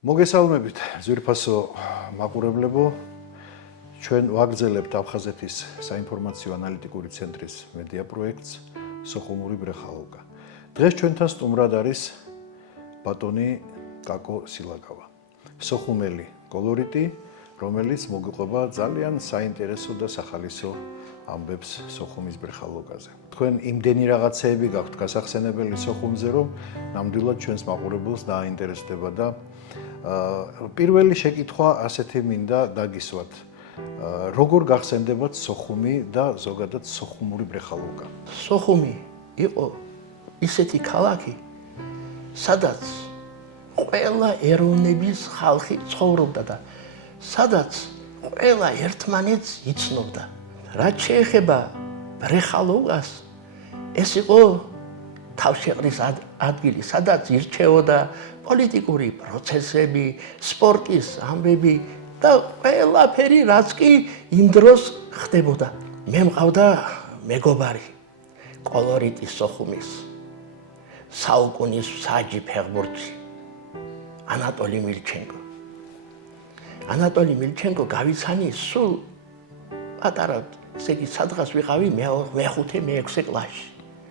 მოგესალმებით, ძვირფასო მაყურებლებო. ჩვენ ვაგრძელებთ აფხაზეთის საინფორმაციო ანალიტიკური ცენტრის მედია პროექტს სოხუმური ბრეხალოვკა. დღეს ჩვენთან სტუმრად არის ბატონი კაკო სილაკავა. სოხუმელი კოლორიტი, რომელიც მოგიყვება ძალიან საინტერესო და სახალისო ამბებს სოხუმის ბრეხალოვკაზე. თქვენ იმდენი რაღაცეები გაქვთ გასახსენებელი სოხუმზე, რომ ნამდვილად ჩვენს მაყურებელს დააინტერესდება და პირველი შეკითხვა ასეთი მინდა დაგისვათ. როგორ გახსენდებათ სოხუმი და ზოგადად სოხუმური ბრეხალოვკა? სოხუმი იყო ისეთი ქალაქი, სადაც ყველა ეროვნების ხალხი ცხოვრობდა და სადაც ყველა ერთმანეთს იცნობდა. რაც შეეხება ბრეხალოვკას, ეს იყო თავშეყრის ადგილი, სადაც ირჩეოდა პოლიტიკური პროცესები, სპორტის ამბები და ყველაფერი, რაც კი იმ დროს ხდებოდა. მე მყავდა მეგობარი, კოლორიტი სოხუმის, საუკუნის საჯი ფეხბურთში, ანატოლი მილჩენკო. ანატოლი მილჩენკო გავიცანი სულ პატარა, ესე იგი სადღაც ვიყავი მეხუთე, მეექვსე კლასში.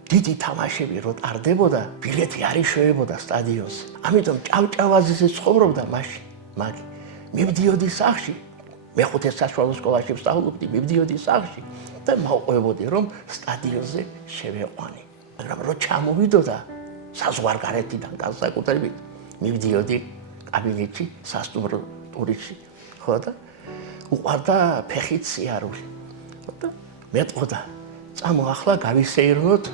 დიდი თამაშები რო ტარდებოდა, ბილეთი არ იშვებოდა სტადიონზე. ამიტომ ჭავჭავაზეზე ცხოვრობდა მაშინ, მაგი. მივდიოდი სახლში, მეხუთე საშუალო სკოლაში ვსწავლობდი, მივდიოდი სახლში და მოვყვებოდი, რომ სტადიონზე შევეყვანი. მაგრამ რო ჩამოვიდოდა საზღვარგარეთიდან განსაკუთრებით, მივდიოდი კაბინეტში, სასტუმრო ტურში, ხო და უყვარდა ფეხით სიარული. და მეტყოდა, წამო ახლა გავისეირნოთ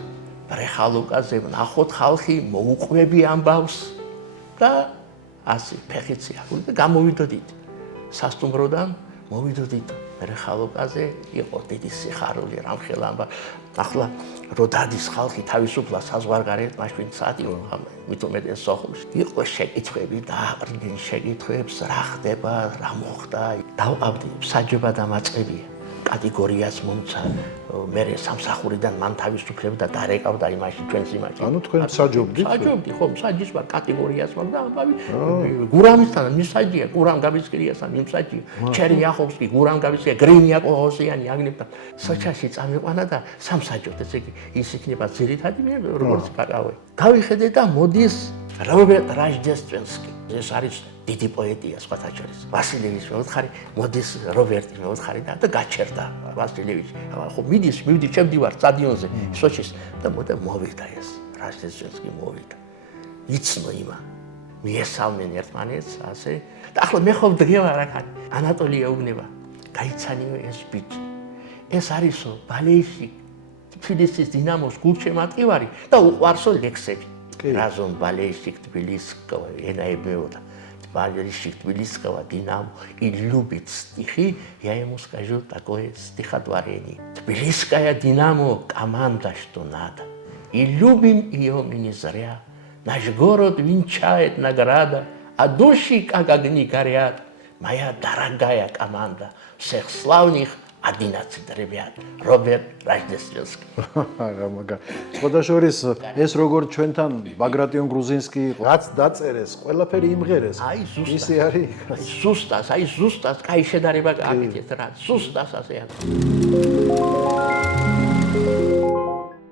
ბრეხალოვკაზე, ვნახოთ ხალხი, მოუყვები ამბავს და ასე ფეხით სიარული და გამოვიდოდით სასტუმროდან, მოვიდოდით ბრეხალოვკაზე, იყო დიდი სიხარული, რამხელამბა. ახლა რო დადის ხალხი თავისუფლად საზღვარგარეთ, მაშინ სტადიონ, მით უმეტეს სოხუმში. იყო შეკითხვები, დააყრდნენ შეკითხვებს, რა ხდება, რა მოხდა. დავყავდი საჯობა და მაწყებია. კატეგორიას მომცა, მე სამსახურიდან მან თავისუფლება დარეკავდა იმაში ჩვენს იმაში. ანუ თქვენ საჯობდით? საჯობდი, ხო, საჯის ვარ, კატეგორიას ვარ და ამბავი გურამისთან მისაჯია, გურამ გავისკრიასთან მიმსაჯია. ჩერნიახოვსკი, გურამ გავისკრია, გრინიაკო ჰოსიანი აგნებდა. სოჩაში წამიყვანა და სამსაჯოდ, ესე იგი, ის იქნება ძირითადი მე როგორც კაკავე. გავიხედე და მოდის რობერტ რაჟდესტვენსკი. ეს არის დიდი პოეტია სხვათა შორის. ვასილევის მეუთხარი, მოდის რობერტი მეუთხარი და გაჩერდა ვასილევიჩი. ხო მიდის, შემდივარ სტადიონზე სოჩის და მოვიდა ეს რაჟდესტვენსკი მოვიდა. იცნო იმა. მიესალმენ ერთმანეთს ასე. და ახლა მე ხო დღევარ აქ. ანატოლი ეუბნება. გაიცანიო ეს ბიჭი. ეს არისო ბალეიში თბილისის დინამოს გულშემატკივარი და უყვარსო ლექსები. Разом болельщик Тбилисского ЕНАЭБО, болельщик Тбилисского Динамо и любит стихи, я ему скажу такое стихотворение. Тбилисская Динамо команда, что надо. И любим ее мы не зря. Наш город венчает награда, а души, как огни, горят. Моя дорогая команда, всех славных 11 ребят. Роберт Раჟდესტვენსკი. სხვათა შორის ეს როგორც ჩვენთან ბაგრატიონ გრუზინსკი რაც დაწერეს, ყველაფერი იმღერეს. ისი არის ზუსტად, კაი შედარება გააკეთეთ რა. ზუსტად ასე არის.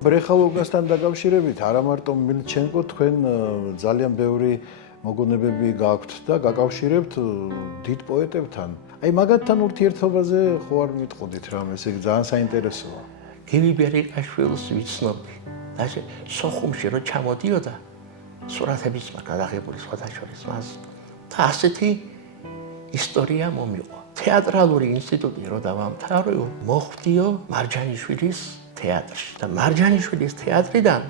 ბრეხალოვკასთან დაკავშირებით არა მარტო მილჩენკო, თქვენ ძალიან ბევრი მოგონებები გაქვთ და გაკავშირებთ დიდ პოეტებთან. აი მაგათთან ურთიერთობაზე ხო არ მიტყოდით რამე, ესე ძალიან საინტერესოა. გივი ბერიკაშვილს ვიცნობდი. და სოხუმში რო ჩამოდიოდა, სურათებიც მაქვს გადაღებული სხვათა შორის მას. და ასეთი ისტორია მომიყვა. თეატრალური ინსტიტუტი რო დავამთავრე, მოხვდიო მარჯანიშვილის თეატრში. და მარჯანიშვილის თეატრიდან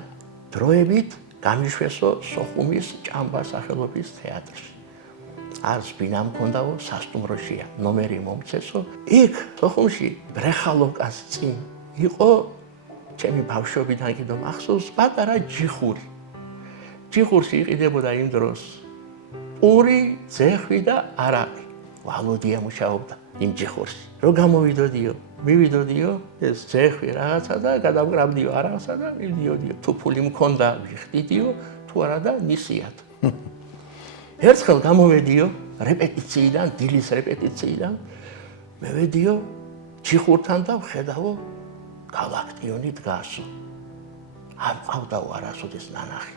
დროებით გამიშვესო სოხუმის ჭამბა სახელობის თეატრში. არც ბინა მქონდაო, სასტუმროშია, ნომერი მომცესო. იქ სოხუმში ბრეხალოვკას წინ იყო ჩემი ბავშვობიდან კიდევ მახსოვს პატარა ჯიხური. ჯიხურში იყიდებოდა იმ დროს პური, ძეხვი და არაყი. ვალოდია მუშაობდა იმ ჯიხურში. რო გამოვიდოდიო, მივიდოდიო ეს ძეხვი რაღაცა და გადავგრაბდიო არასა და მივდიოდიო. თუ ფული მქონდა ვიხდიდიო, თუ არა და ნისიათ. ერთხელ გამოვედიო რეპეტიციიდან, დილის რეპეტიციიდან, მე ვედიო ჩიხურთან და ვხედავო გალაქტიონი დგასო. არ ყავდაო არასოდეს ნანახი.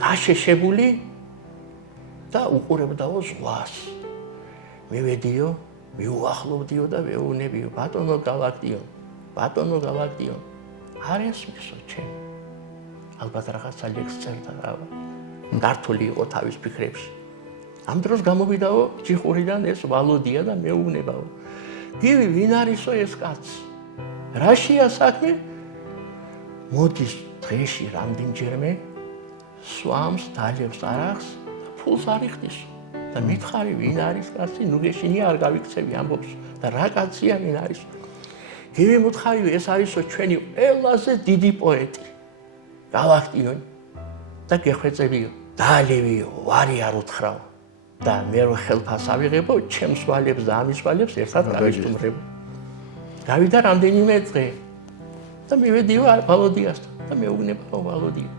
გაშეშებული და უყურებდაო ზღვას. მე ვედიო, მიუახლოვდიო და ვეუბნებიო, ბატონო გალაქტიონ, ბატონო გალაქტიონ. არ ესმისო ჩემ. ალბათ რაღაცა ლექს წერდა რავა. გართული იყო თავის ფიქრებში. ამ დროს გამოვიდაო ჩიხურიდან ეს ვალოდია და მეუბნებაო. გივი ვინ არისო ეს კაცი? რაშია საქმე? მოდის დღეში რამდენჯერმე სვამს, დაჯებს არახს და ფულს არ იხდისო. და მითხარი ვინ არის კაცი? ნუ გეშინია არ გავიქცევი ამბობს და რა კაცია ვინ არის? გივი მოთხარიო ეს არისო ჩვენი ყველაზე დიდი პოეტი. გალაქტიონი და გეხვეწებიო. დაალევიო, ვარი არ უთხრაო. და მე რო ხელფას ავიღებო, ჩემს ვალებს და ამის ვალებს ერთად გავისტუმრებო. გავიდა რამდენიმე დღე და მივედიო ვალოდიასთან და მეუბნებაო ვალოდია.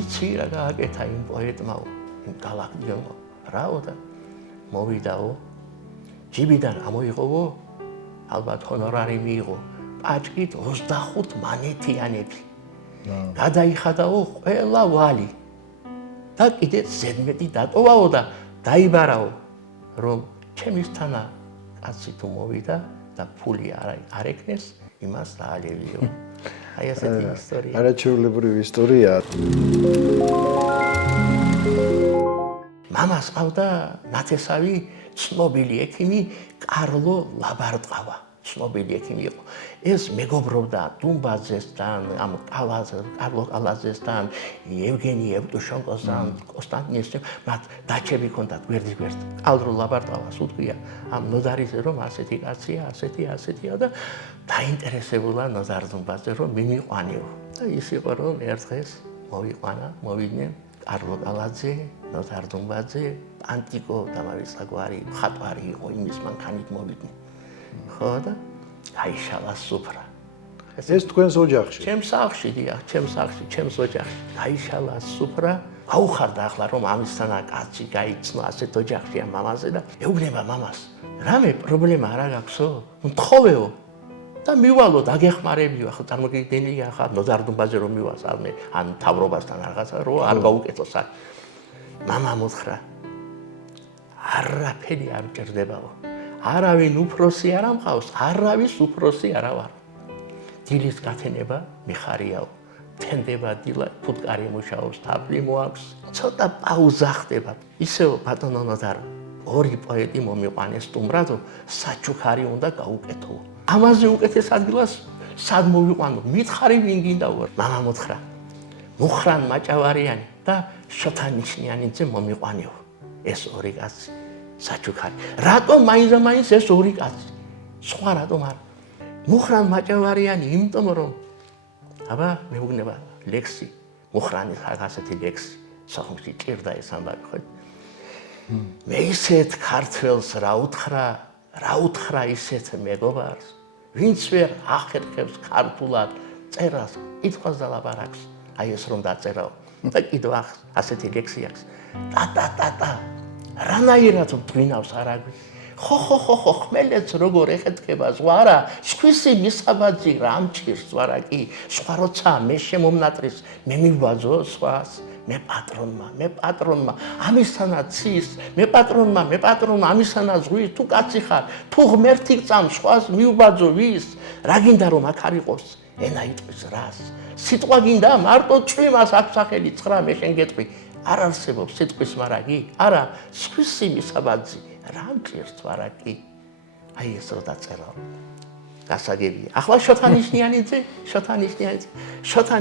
იცი რა გააკეთა იმ პოეტმაო, იმ გალაქტიონმა, რაო და მოვიდაო, ჯიბიდან ამოიღოვო, ალბათ ჰონორარი მიიღო, პაჭკით 25 მანეთიანები. გადაიხადაო ყველა ვალი და კიდე ზედმეტი დატოვაო და დაიბარაო, რომ ჩემისთანა კაცი თუ მოვიდა და ფული არ ეკნეს, იმას დაალევიო. აი ასეთი ისტორია. არაჩვეულებრივი ისტორია. მამას ყავდა ნათესავი ცნობილი ექიმი კარლო ლაბარტყავა. ცნობილი ექიმი იყო. ეს მეგობრობდა დუმბაძესთან, ამ კარლო კალაძესთან, ევგენი ევტუშენკოსთან, კონსტანტინესთან, მათ დაჩები ჰქონდათ გვერდ-გვერდ. კარლო ლაბარტყავას უთქვია ამ ნოდარიზე, რომ ასეთი კაცია, ასეთია და დაინტერესებულა ნოდარ დუმბაძე, რომ მიმიყვანიო. და ის იყო, რომ ერთ დღეს მოვიდნენ კარლო კალაძე, ნოდარ დუმბაძე, ანტიკო დამავიწყაგვარი, მხატვარი იყო, იმის მანქანით მოვიდნენ. ხო და გაიშალა სუფრა. ეს თქვენს ოჯახში? ჩემს სახლში, დიახ, ჩემს სახლში, ჩემს ოჯახში. გაიშალა სუფრა. გაუხარდა ახლა რომ ამისთანა კაცი გაიცნო ასეთ ოჯახშია მამაზე და ეუბნება მამას. რამე პრობლემა არა გაქვსო? მთხოვეო. და მივალო დაგეხმარებიო, ახლა წარმოგიდგენია ახლა ნოდარ დუმბაძე რომ მივასალმე, ან თავრობასთან რაღაცა რო არ გაუკეთო საქმე. მამა მოთხრა. არაფერი არ მჭირდებაო. არავინ უფროსი არ ამყავს, არავის უფროსი არა ვარ. დილის გათენება მიხარიაო. თენდება დილა, ფუტკარი მუშაობს, თაფლი მოაქვს. ცოტა პაუზა ხდება. ისევ ბატონო ნოდარ, ორი პოეტი მომიყვანეს სტუმრადო, საჩუქარი უნდა გაუკეთო. ამაზე უკეთეს ადგილას სად მოვიყვანო? მითხარი ვინ გინდაო? მამა მოთხრა. მუხრან მაჭავარიანი და შოთა ნიშნიანიძე მომიყვანიო. ეს ორი კაცი. საჩუქარი. რატომ მაინც ეს ორი კაცი? სხვა რატომ არ? მუხრან მაჭავარიანი, იმიტომ რომ აბა მეუბნება ლექსი, მუხრანის ასეთი ლექსი, სახლში ჭირდა ეს ამბავი, ხო? მე ისეთ ქართველს რა უთხრა ისეთ მეგობარს, ვინც ვერ ახერხებს ქართულად წერას, კითხვას და ლაპარაკს. აი ეს რომ დაწერაო. და კიდევ ასეთი ლექსი აქვს. ტა რანაირად მტვინავს არაგვი. ხო, ხმელეთს როგორ ეხეთქება ზღვა არა, სხვისი მისაბაძი რამ ჭირს ზვარა კი, სხვა როცა მე შემომნატრის, მე მივბაძო სხვას, მე პატრონმა, ამისთანა ცის, მე პატრონმა, ამისთანა ზღვის, თუ კაცი ხარ, თუ ღმერთი გწამს სხვას მივბაძო ვის, რა გინდა რომ აქ არ იყოს, ენა იტყვის რას, სიტყვა გინდა, მარტო ჭვიმას აქვს სახელი, ცხრა მე შენ გეტყვი. არ არსებობს სიტყვის მარაგი, არა, სხვისი მისაბაძი, რამ ჭირს ვარა კი. აი ეს რო დაწერა. გასაგებია. ახლა შოთა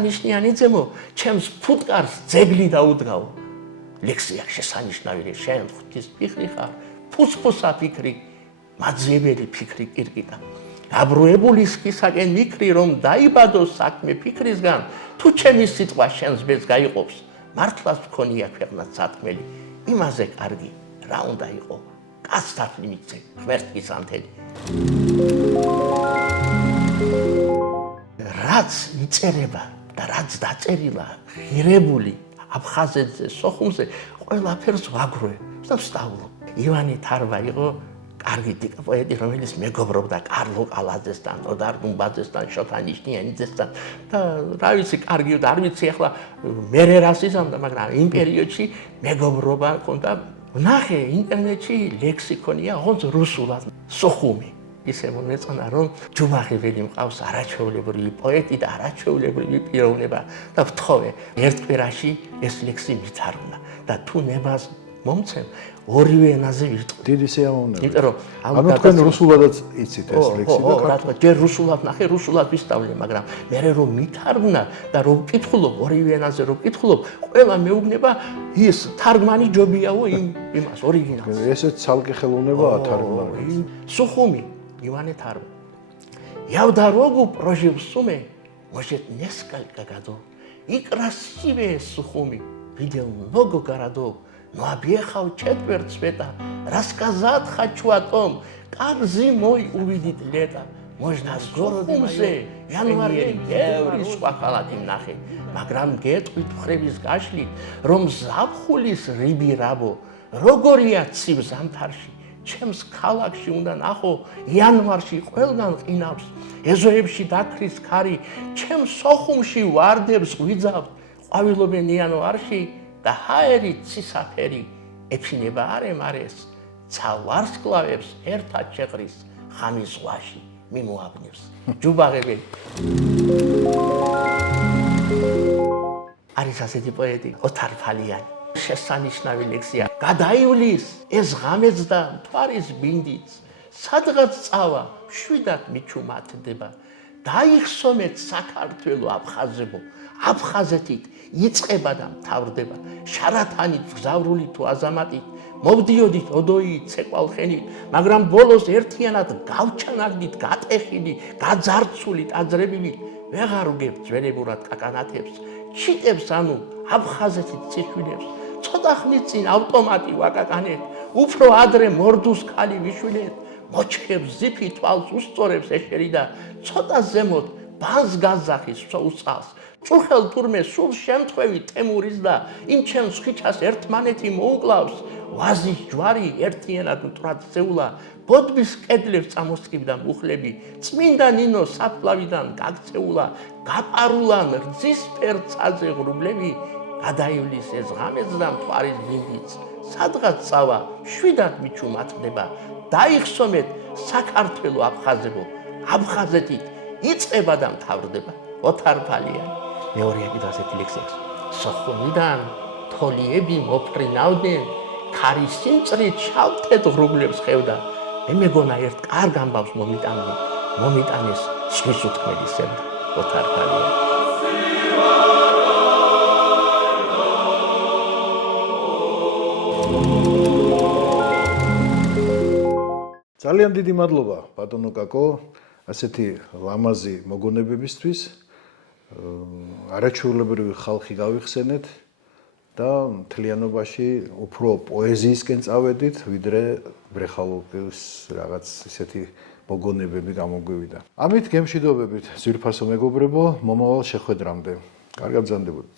ნიშნიანიძემო, ჩემს ფუტკარს ძეგლი დაუდგაო. ლექსია შესანიშნავია, შენ ღვთის ფიქრი ხარ, ფუსფუსა ფიქრი, მაძიებელი ფიქრი კირკიტა. გაბრუებულისკისაკენ მიქრი რომ დაიბადოს საქმე ფიქრისგან, თუ ჩემი სიტყვა შენს ბედს გაიყოფს, მართლაც მქონია ქვეყნად სათქმელი, იმაზე კარგი რა უნდა იყო, კაცთაფლი მიცე, ღმერთის ანთელი. რაც იწერება და რაც დაწერილა, ღირებული, აფხაზეთზე, სოხუმზე ყველაფერს ვაგროვე და ვსწავლობ. ივანე თარვა იყო კარგი პოეტი, რომელიც მეგობრობდა კარლო ყალაძესთან, ოდარ დუმბაძესთან, შოთა ნიშნიანიძესთან და რა ვიცი, კარგი და არ ვიცი ახლა მერე რას იზამდა, მაგრამ იმ პერიოდში მეგობრობა ჰქონდა. ვნახე ინტერნეტში ლექსიკონია, ოღონდ რუსულად, სოხუმი. ისე მომეწონა, რომ ჯუმახებელი მყავს არაჩვეულებრივი პოეტი და არაჩვეულებრივი პიროვნება და ვთხოვე, ერთ კვირაში ეს ლექსი ვითარგმნა და თუ ნებას მომცემ, ორივე ენაზე ვიტყვი. დიდი სიამოვნებაა. იმიტომ რომ ანუ თქვენ რუსულადაც იცით ეს ლექსი და რა თქმა უნდა, ჯერ რუსულად ნახე, რუსულად ვისწავლე, მაგრამ მე რომ მითარგმნა და რომ ვკითხულობ, ორივე ენაზე რომ ვკითხულობ, ყველა მეუბნება ის თარგმანი ჯობიაო იმას ორიგინალს. ესეც ცალკე ხელოვნებაა თარგმანი. Сухуми, Иване Тарва. Я в дорогу прожил в Суме, может, несколько годов. И красивее Сухуми. Видел много городов, но объехал четверть света. Рассказать хочу о том, как зимой увидеть лето. Можно с Сухумзе, январе, еври სხვახალად იმნახე. მაგრამ გეტყვით ხრების გაშლით, რომ ზაფხულის რიბი რაბო, როგორია ცივ ზამთარში. ჩემს ქალაქში უნდა ნახო, იანვარში ყველგან ყინავს, ეზოებში დაქრის ქარი, ჩემს სოხუმში ვარდებს ღვიძავთ, ყვავილობენ იანვარში და ჰაერი ცისაფერი, ეფინება არემარეს, ცა ვარსკვლავებს ერთად შეღრის ხამის ზღვაში მიმოაბნევს. ჯუბაღებელი. არის ასეთი პოეტი, ოთარფალიანი. შესანიშნავი ლექსია. გადაივლის ეს ღამეც და მთვარის ბინდიც, სადღაც წავა, მშვიდად მიჩუმათდება. დაიხსომეთ საქართველო აფხაზებო, აფხაზეთით იწყება და მთავრდება. შარათანით გზავრული თუ აზამატით, მოვდიოდით ოდოიით ცეკვალხენით, მაგრამ ბოლოს ერთიანად გავჩანაგდით, გატეხილი, გაძარცული ტაძრებივით, ვეღარ უგებთ ძველებურად კაკანათებს, ჩიტებს ანუ აფხაზეთით ცისვილებს. ცოტა ხნის წინ ავტომატი ვაკაკანეთ, უფრო ადრე მორდუს ქალი ვიშვილეთ, მოჩხებს ზიფი თვალს უსწორებს ეშერი და ცოტა ზემოთ ბანს გაზახის უწყალს. წუხელ თურმე სულ შემთხვევი თემურის და იმ ჩემს ხვიჩას ერთმანეთი მოუკლავს, ვაზის ჯვარი ერთიანად მტრად ზეულა, ბოდბის კედლებს წამოსკივდა მუხლები, წმინდა ნინო საფლავიდან გაქცეულა, გაპარულან რძის ფერცაზე ღრუბლები, გადაივლის ეს ღამეც და მთვარის ბინდიც, სადღაც წავა, მშვიდად მიჩუმათდება, დაიხსომეთ საქართველო აფხაზებო, აფხაზეთით იწყება და მთავრდება. ოთარფალიანი. მეორეა კიდევ ასეთი ლექსი აქვს. სოხუმიდან თოლიები მოფრინავდნენ, ქარის სიმწრით შავთეთ ღრუბლებს ხევდა. მე მეგონა ერთ კარგ ამბავს მომიტანეს სხვის უთქმელი სევდა. ოთარფალიანი. ძალიან დიდი მადლობა ბატონო კაკო ასეთი ლამაზი მოგონებებისთვის. არაჩვეულებრივი ხალხი გავიხსენეთ და მთლიანობაში უფრო პოეზიისკენ წავედით, ვიდრე ბრეხალობის რაღაც ისეთი მოგონებები გამოგვივიდა. ამით გემშვიდობებით, ძვირფასო მეგობრებო, მომავალ შეხვედრამდე. კარგად ბრძანდებოდეთ.